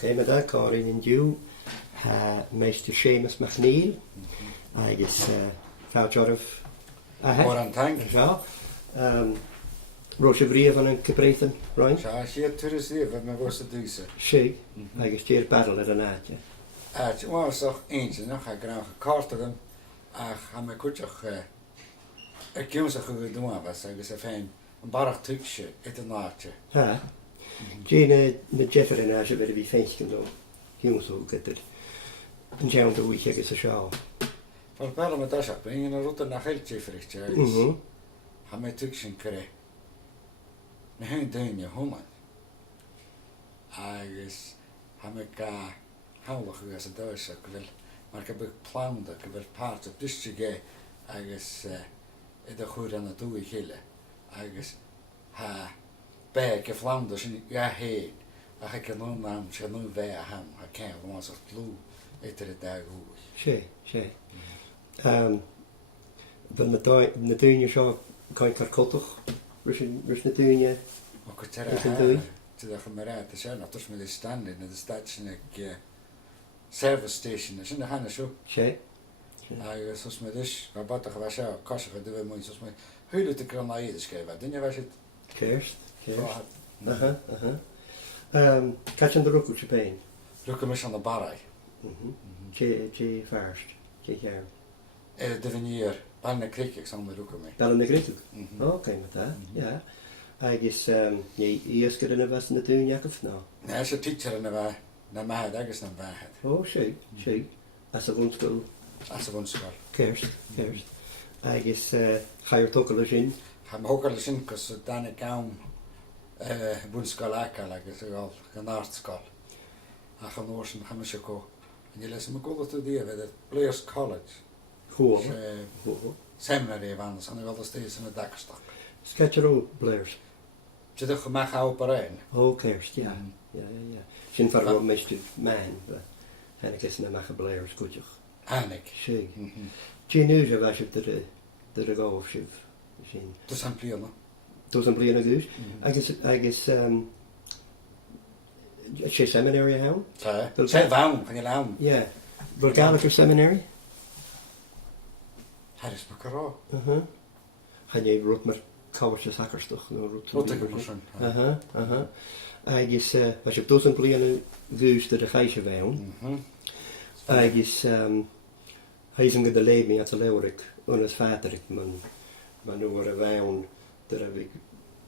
Okay, mae da corin yn diw, Maighstir Seumas MacNìll, agus cawsiorf O'r antang. Roes y brif yn cyfreithin, roen? Siad tyrus i fe, mae gos y dwysa. Si, agus ti'r barl ar yna, ti. Wel, soch eins yn o'ch a granach y cort ag yn, ach am y cwtioch y giwnsach o gyd dwi'n fas, agus y ffein, yn barach twygsio, et yn naartio. Ha. Dwi'n na Jeffrey yna, sy'n fydde fi ffeins gyda hiwnsw gyda'r yn jawn dy wych agus y siaw. Fel barl mae dasach, by'n yn rwyd yn achel Jeffrey, ha mae twygsio'n cyrra. Na hyn dyn yw hwman. Agus ha mae ga hawlach ys y dywys ac fel mae'r gybyg plawnd ac fel part o dysgu ge agus edrych chwyr yn y dwy chile. Agus ha beg y flawnd o sy'n ga hyn a ha gan nhw'n am sy'n nhw'n fe a ham a cael o'n sort glw edrych y dag hwy. Si. Fel na dyn yw sio cael carcotwch. Rys na dyn yw? O gyda'r ha. Tydach yn myrad y siarn, os mae'n stand in y station ag service station, ys yna hanna siw. Si. Agus os mae ddys, mae bodach o fasio, cosach o dyfa mwyn, os mae hwylwyd y gronau i ddysgrifa, dyn yw fasio? Cerst. Cachan dy rwgw ti pein? Rwgw mis an y Barraigh. Ti farst, ti chiar. Dyfyn i'r ban y cricig sa'n mae rwgw mi. Bal yn y gricig? Ok, mae da, ia. Agus ni iasgyd yn y fas yn y dyn iacaf no? Na, ys y teacher yn y fa, na mahad agos na'n fahed. O, si. As y fwn sgol? As y fwn sgol. Cerst. Agus chair tocol o sy'n? Ham hwgal y sy'n cos o dan y gawn fwn sgol acal agos y gol, gan art sgol. Ach o'n oes yn ham eisiau go. Yn i les yma gwybod o di efo, Blair's College. Hwyl. Seminary efo, sa'n ei fel ysdys yn y dagstoc. Sketcher o Blair's? Tydwch y mach aw Barraigh. O, cerst, ia. Sy'n ffordd o Maighstir man, hannig ys yna mach a Blair's gwydioch. Hannig. Si. Ti'n nŵs o fasio dyr y gof sydd? Dos am blio no. Dos am blio na gwys? Agus sé seminary a hawn? Se fawn, pan i lawn. Ie. Fel Gaelic seminary? Harris Macaro. Han ei rwyd mae'r cawr sy'n sacarstoch. Rwyd ag ymwysyn. Agus, fasio dos am blio na gwys dyr y chais o fewn. Agus, hais yn gyda leib mi at y lewrig, unas fadrig, ma'n nhw ar y fewn, dyr a fi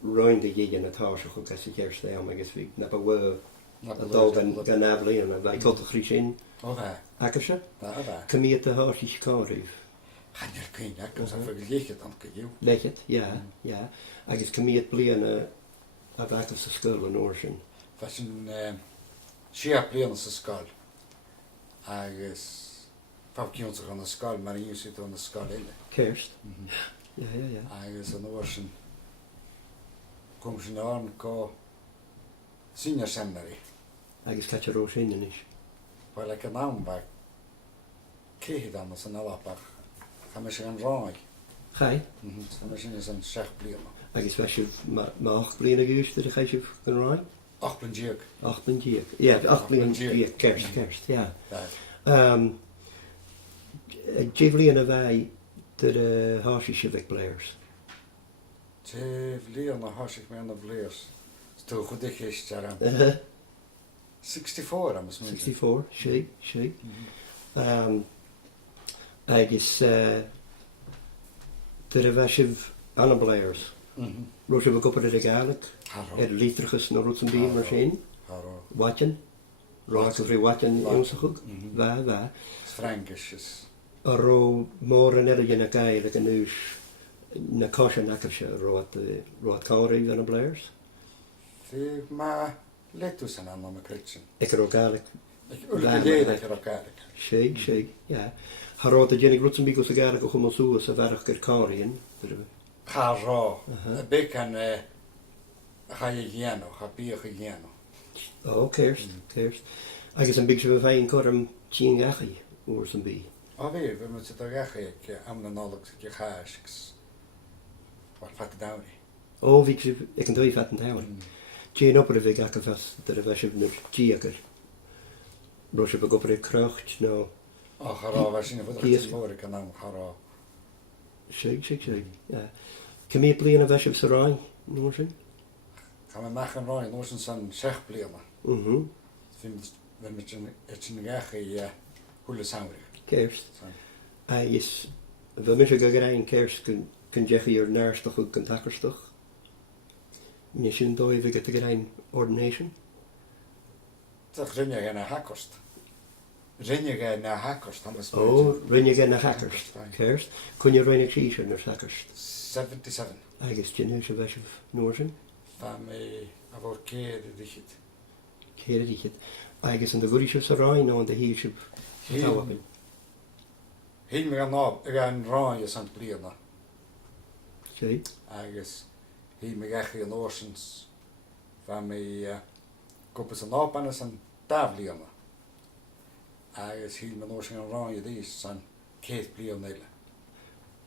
roi'n dy gig yn y tarsach o gas i gerst lewn, agus fi nab a wyr, a dol gan aflu yn y fai cotach rhys un. O fe? Ac ysio? Da. Cymiad y hors i scorif. Chanio'r cyn, ac os a'ch ffyg leichyd am gydiw. Leichyd, ia. Agus cymiad blian a bach os y sgol yn orsyn. Fas yn siap blian os y sgol. Agus pawb ciwnsach yn y sgol, mae'n i'w sydd o'n y sgol eile. Cerst. Ia. Agus yn orsyn, gwm sy'n orn go senior seminary. Agus catcher o'r sy'n yn is. Wel, ac yn awn bach, cehyd am os yn alabach, cham eisiau yn rhoi. Chai? Cham eisiau yn siach blian. Agus fasio, mae 8 blian a gwys dyr i chaisio yn rhoi? 8 blin diog. 8 blian diog. Ie, 8 blian diog. Cerst, ia. Jeflian y fai dyr harsi Civic Blairs. Jeflian y harsi mewn y Blairs. Stw chwydych eist ar am. 64 am ysmwyd. 64, si. Agus dyr y fasif Anna Blairs. Roes efo gwybod yr Gaelic. Leitrachus na rwt yn byd mar sy'n. Watjan. Roes efo watjan ywnsachwg. Fa. Frankish. Ar o môr yn eryd yn y gael ag yn ywys na cosian ac eisiau roed cawri yn y Blairs. Fe ma letws yn anna mae Critchen. Ec ar o Gaelic. Ulgyd ec ar o Gaelic. Si, ia. Har roed y genig rwt yn byd os y Gaelic o chwm o sŵs a farach gyr cawri yn. Charo. Y bec yn chai i giano, cha biach i giano. O, cerst. Agus yn byd sy'n fain cor am ti'n gachu o'r sy'n byd. O fi mwyn sydd o gachu am na nolog sydd i'ch haas. O'r pat y dawni. O, fi ag yn dweud fat yn tawn. Ti'n opera fi gael fas dyr y fasif nyr giagr. Brwys y bygwbr y crwcht, no. O, charo, fe sy'n fod Yes. eich mor gan am charo. Sig. Cymryd blin y fesif sy'n rai, nhw'n sy'n? Gaan we mach yn roi, nos yn san sech bliana. Fy'n met yn gach i hwle sawrig. Kerst. Is, fy mis y gygrain kerst gyn jechi o'r nerstach o gyn takerstach. Nes sy'n doi fy gyda gygrain ordination? Toch rinne gan a hakost. Rinne gan a hakost. O, rinne gan a hakerst. Kerst. Kun je rinne cheese yn yr hakerst? 77. Agus dyn nhw sy'n fesif nhw'n sy'n? Fan me a fod ceir i ddichet. Ceir i ddichet. Agus yn dy gwri sy'n rai no yn dy hir sy'n tawabin. Hyn me gan nob, gan rai y sant bliana. Sig. Agus hyn me gach i yn orsens. Fan me gwbys yn nob anas yn dafliana. Agus hyn me orsens yn rai i ddys san ceith bliana eile.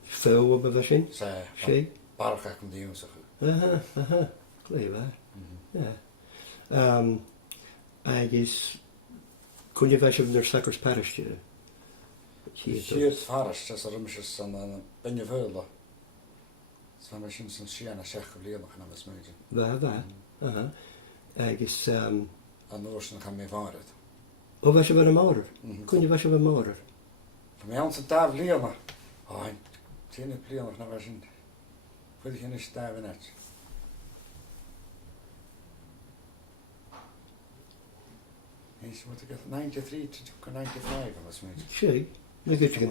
Fyw o bydda sy'n? Sig. Barraigh ac yn diwn sa'ch. Aha. Glei fa. Agus kun je fesif yn yr sacrs parish ti? Hier faras, as er ymsys yn benje völa. Så man syns som tjänar sig och blir nog när smögen. Va. Aha. Agus Annars kan man vara det. o fesif yn y mawr? Kun je fesif yn y mawr? För mig hans där blir nog. Ja, tjänar blir nog när man för det hinner stäva nät. Is wat ik 93 to 95 was smögen. Sig. Nu gud je kan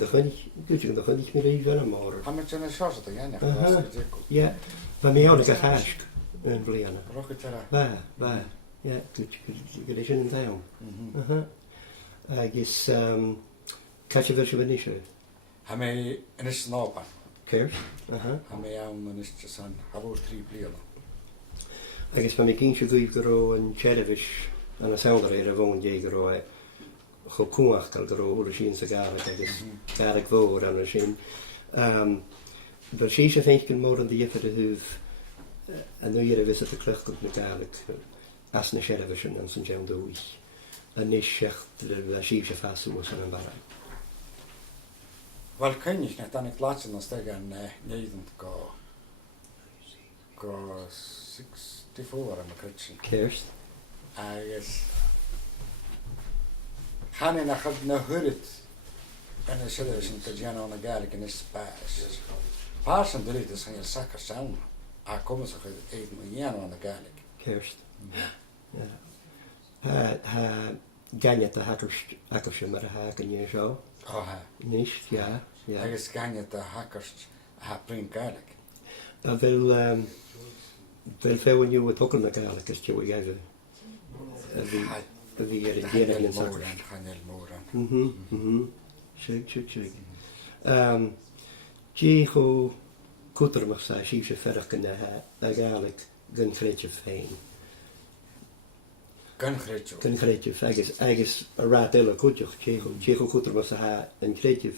de niet meer even een mawr. Han met zijn sjars dat ja, Ja. Va mi aan de hask een vliana. Rocketera. Va. Ja, gud je is in down. Aha. Agus catch je fesif yn isio? Han med en snapa. Kerst. Aha. Han med en ist san havos 3 blir. Agus pan mi gyn sy'n gwyf gyro yn Cherefish yn y sawdar eir y fwn deg gyro cho cwach gael gyro hwyr y sy'n sy'n Gaelic agus Gaelic fawr yn y sy'n. Fel si sy'n ffeint gyn môr yn ddieffyd y hwf yn oer y visit y clychgwyd na Gaelic as na Cherefish yn sy'n jawn dwy. Yn nisach dy si sy'n ffasw os yn Barraigh. Wel kynnig net dan ik laatst nog tegen Nederland go 64 aan de kutje. Kerst. Agus gaan in na hurit en de television te gaan aan de Gaelic in is pas. Pas en drie dus gaan je zakken samen. Komen ze even een aan de Gaelic. Kerst. Ganya de hackers met een haak en je zo. Niet, ja. Agus ganja de hackers bring Gaelic. Wel veel nieuwe het ook naar Gaelic is je weer even. Wie er in Gaelic en zo. Gaan heel moren. Check. Jigo kutter mag zijn, zie je verder kunnen Gaelic gun gretje fijn. Gun gretje, eigens raad kutje, Jigo kutter mag zijn een gretje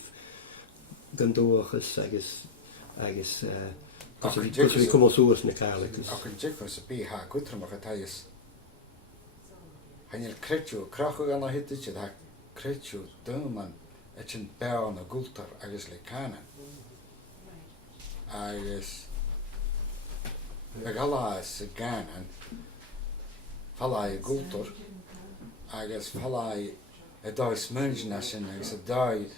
gun doorges, eigens als we komen zo eens naar Gaelic. Ook een Jigo ze bij haar kutter mag het hij is. Hij is kretje, kracht aan de hitte, dat kretje doman. Het is een bel en een gulter, agus lekanen. Agus gala is gaan en fallai gulter, agus fallai doi smurgen asin, agus doi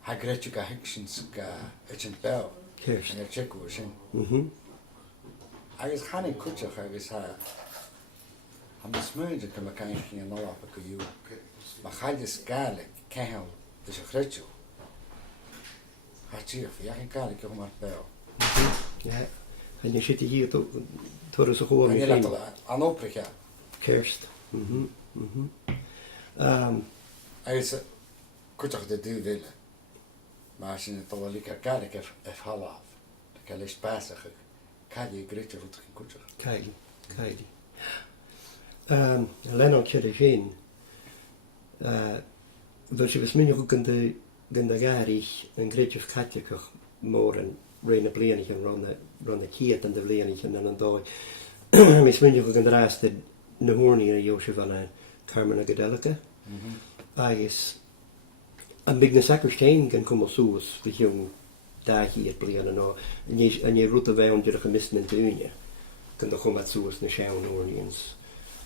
ha gretje ga hiksens ga het is een bel. Kerst. En check hoe sin. Agus gaan in kutjach agus ha. Am smurgen kan kan geen nou op ku you. Maar ga je Gaelic kan dus een gretje. Gaat je ja geen Gaelic om maar bel. Ja. En je zit hier tot zo gewoon in. En je laat aan oprecht. Kerst. Als kutjach de duw willen. Maar als je het al lekker Gaelic heeft half. Dan kan je spasig. Kan je gretje voor geen kutjach. Kijk. Lennon Cherigin. Dus je was minder ook in de Garig een gretje of katje maar een reine blenige rond de kiet en de blenige en een dag. Mis minder ook in de rest de hoornie en Josje van Carmen a Gaelica. Agus an big na sacristain gan cummal sús fi hiún dahi at blian an an rút a bhean dyrach a misn an dúine gan da chumat sús na Sean Orleans.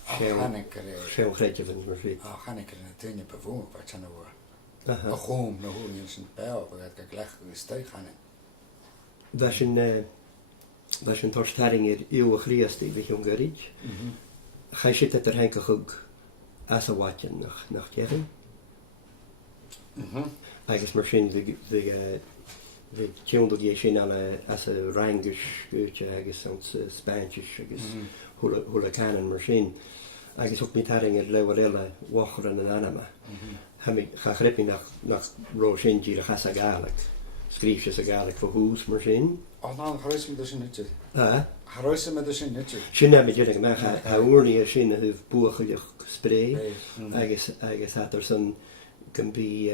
Sean Chréidjefin mar fi. Channig na duine befún ba tan a chóm na húlíonn sin beá bag go glech go steich channig. Bheis an torstaring iú a chríastí bhí hiún garid. Chai si at henke chug as a watjen nach jerin. Agus mar sin vi tjóndog je sin as a rangish gúte agus an Spanish agus hula canan mar sin. Agus ook mit haring lewar eile wachran an anama. Cha chripi nach ro sin dír a chas a Gaelic. Skrif a Gaelic for hús mar sin. ná chois me sin nutje. Chois me sin nutje. Sin me dyrring me a úrni a sin a huf buachach spré. Agus hat son can be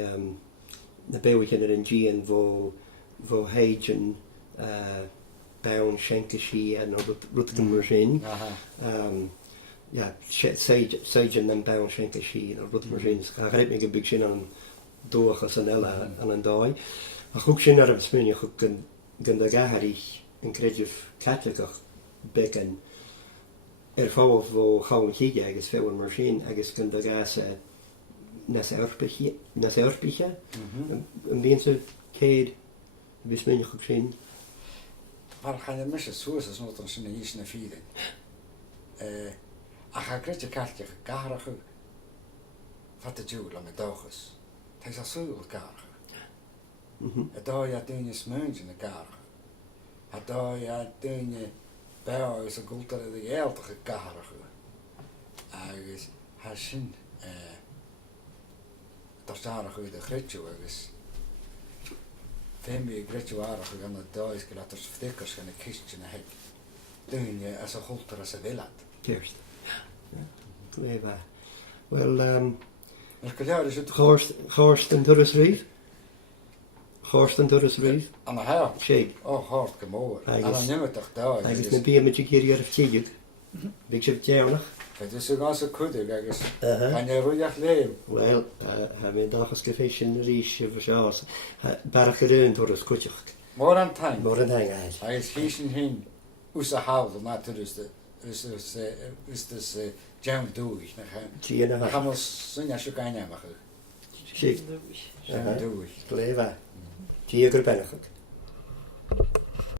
na bewichin er in Gian vo heigen baun schenkeshi en rutgen mar sin. Ja, seigen en baun schenkeshi en rutgen mar sin. Ga greep me big sin an dochas an ella an an dai. A chuk sin ar am smunje chuk gan da gaharich en kredjef katlikach beken fáh vo chaun chiige agus féwan mar sin agus gan da gas nas eurpiche an bhíon se céad bhís minic chug sin. Mar chaine mis soas as nó an sinna ís na fírin. A cha grite carteach garacha fat a dúil am dóchas. Teis a súil garacha. A dó a duine smuint na garacha. A dó a duine beá is a gúltar a dhéaltacha garacha. Agus ha sin Tarstárach út a chréitú agus féimi gréitúárach gan a dáis go letar fdécars gan a kistjin a heig duine as a holtar as a viland. Kerst. Léba. Well, go leir is Chorst an Turas Reef? Chorst an Turas Reef? An a ha? Sé. Hart go mór. An a nimmetach dáis. Agus na bia me tíir ar a tíiad. Big sib tearnach. Dus ik als een kudig agus. En je roeig leeuw. Wel, mijn dagelijks gefeestje riesje verzaads. Barraigh reun door het kutjach. More aan time. More aan time. Hij is gießen hin. Us a houden, maar toen is dus jam doe ik. Zie je nou? Dan gaan we zingen als je kan nemen. Zie. Jam doe ik. Kleva. Zie je er bijna goed.